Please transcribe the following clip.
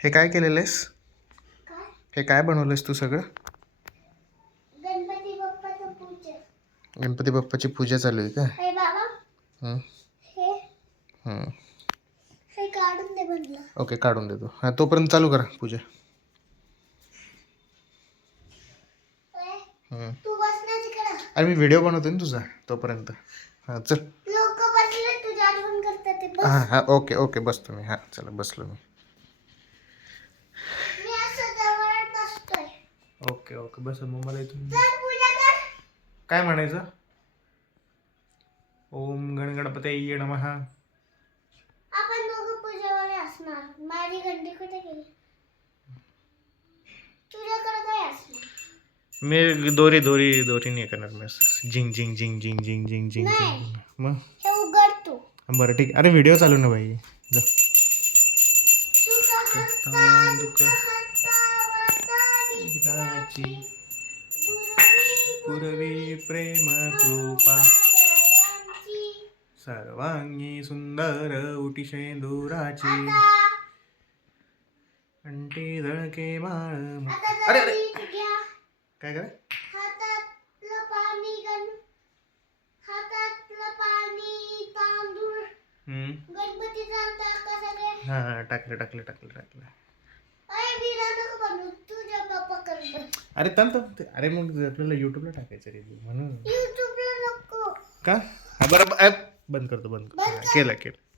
हे काय केलेलं आहेस? काय? हे काय बनवलंयस तू सगळं? गणपती बाप्पाचं पूजा. गणपती बाप्पाची पूजा चालू आहे का? हे बाबा, हं, हे हं. हे काढून दे म्हणलं. ओके, काढून देतो. हां, तोपर्यंत चालू करा पूजा. हं. तू बस ना तिकडं. अरे मी व्हिडिओ बनवतो ना तुझा तोपर्यंत. हां चल. लोक बसले तुझी आठवण करतात ते हां बस. हां, ओके ओके, बसतो मी. हां चला, बसलो मी. मी असं जवळ बसतोय. ओके ओके, बस मग मला इथून चल पूजा कर. काय म्हणायचं? ओम गण गणपतये नमः. आपण दोघं पूजावाले असणार. माझी घंटी कुठे गेली? तुझ्याकडे काय असणार? मी दोरी नाही करणार मी असं झिंग झिंग झिंग झिंग झिंग झिंग झिंग नाही. झिंग. मग हे उघड तू. बरं ठीक. अरे व्हिडिओ चालू ना बाई. जा. सुख हर्ता दुःख हर्ता वार्ता विघ्नाची दुर्वी पुरवी प्रेम कृपा दयांची. सर्वांगी सुंदर उटी शेंदुराची आता अंटी जळके बाळ. आता अरे जरा अरे, नीट घ्या. काय करे? हातातलं पाणी हातातलं पाणी तांदूळ गणपतीचा टाका सगळे. हां हां, टाकलं. अरे विरा नको बनवू. तुझ्या बाप्पा कर बन. अरे चालतं. अरे मग आपल्याला युट्यूबला टाकायचं रे म्हणून. युट्यूबला नको. का? हा बरं, ॲप बंद करतो. बंद हां, कर. केलं.